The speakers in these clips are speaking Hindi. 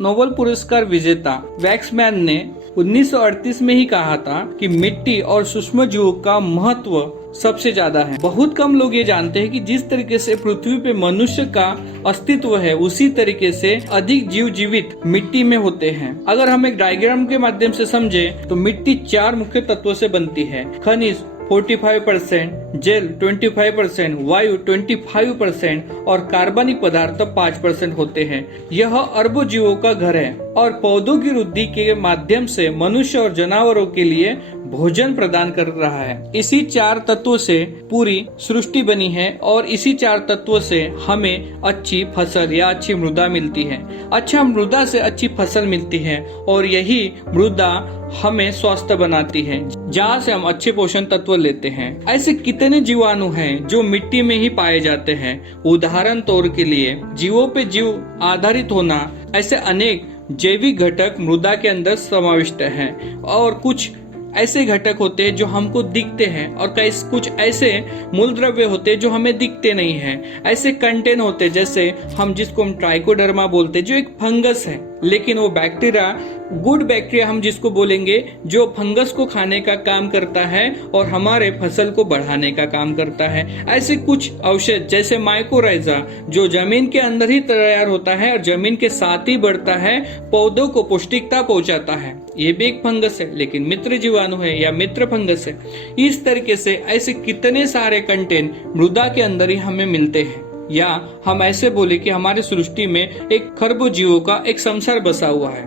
नोबेल पुरस्कार विजेता वैक्समैन ने 1938 में ही कहा था कि मिट्टी और सूक्ष्म जीवों का महत्व सबसे ज्यादा है। बहुत कम लोग ये जानते हैं कि जिस तरीके से पृथ्वी पे मनुष्य का अस्तित्व है, उसी तरीके से अधिक जीव जीवित मिट्टी में होते हैं। अगर हम एक डायग्राम के माध्यम से समझे तो मिट्टी 4 मुख्य तत्वों से बनती है। खनिज 45%, जेल 25%, वायु 25% और कार्बनिक पदार्थ 5% होते हैं। यह अरबों जीवों का घर है और पौधों की वृद्धि के माध्यम से मनुष्य और जानवरों के लिए भोजन प्रदान कर रहा है। इसी 4 तत्वों से पूरी सृष्टि बनी है और इसी 4 तत्वों से हमें अच्छी फसल या अच्छी मृदा मिलती है। अच्छा मृदा से अच्छी फसल मिलती है और यही मृदा हमें स्वस्थ बनाती है, जहाँ से हम अच्छे पोषण तत्व लेते हैं। ऐसे कितने जीवाणु हैं जो मिट्टी में ही पाए जाते हैं। उदाहरण तौर के लिए जीवों पे जीव आधारित होना, ऐसे अनेक जैविक घटक मृदा के अंदर समाविष्ट हैं और कुछ ऐसे घटक होते हैं जो हमको दिखते हैं और कुछ ऐसे मूल द्रव्य होते हैं जो हमें दिखते नहीं हैं। ऐसे कंटेन होते हैं जैसे जिसको हम ट्राइकोडर्मा बोलते हैं, जो एक फंगस है, लेकिन वो बैक्टीरिया गुड बैक्टीरिया हम जिसको बोलेंगे, जो फंगस को खाने का काम करता है और हमारे फसल को बढ़ाने का काम करता है। ऐसे कुछ औषध जैसे माइकोराइजा जो जमीन के अंदर ही तैयार होता है और जमीन के साथ ही बढ़ता है, पौधों को पौष्टिकता पहुंचाता है। ये भी एक फंगस है, लेकिन मित्र जीवाणु है या मित्र फंगस है। इस तरीके से ऐसे कितने सारे कंटेंट मृदा के अंदर ही हमें मिलते हैं। या हम ऐसे बोले कि हमारी सृष्टि में एक खरबों जीवों का एक संसार बसा हुआ है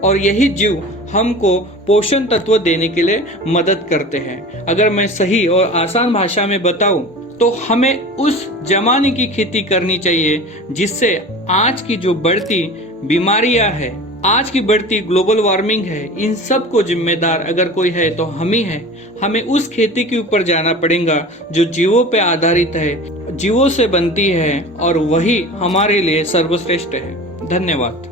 और यही जीव हमको पोषण तत्व देने के लिए मदद करते हैं। अगर मैं सही और आसान भाषा में बताऊं तो हमें उस जमाने की खेती करनी चाहिए जिससे आज की जो बढ़ती बीमारियां है, आज की बढ़ती ग्लोबल वार्मिंग है, इन सब को जिम्मेदार अगर कोई है तो हम ही हैं। हमें उस खेती के ऊपर जाना पड़ेगा जो जीवों पे आधारित है, जीवों से बनती है और वही हमारे लिए सर्वश्रेष्ठ है। धन्यवाद।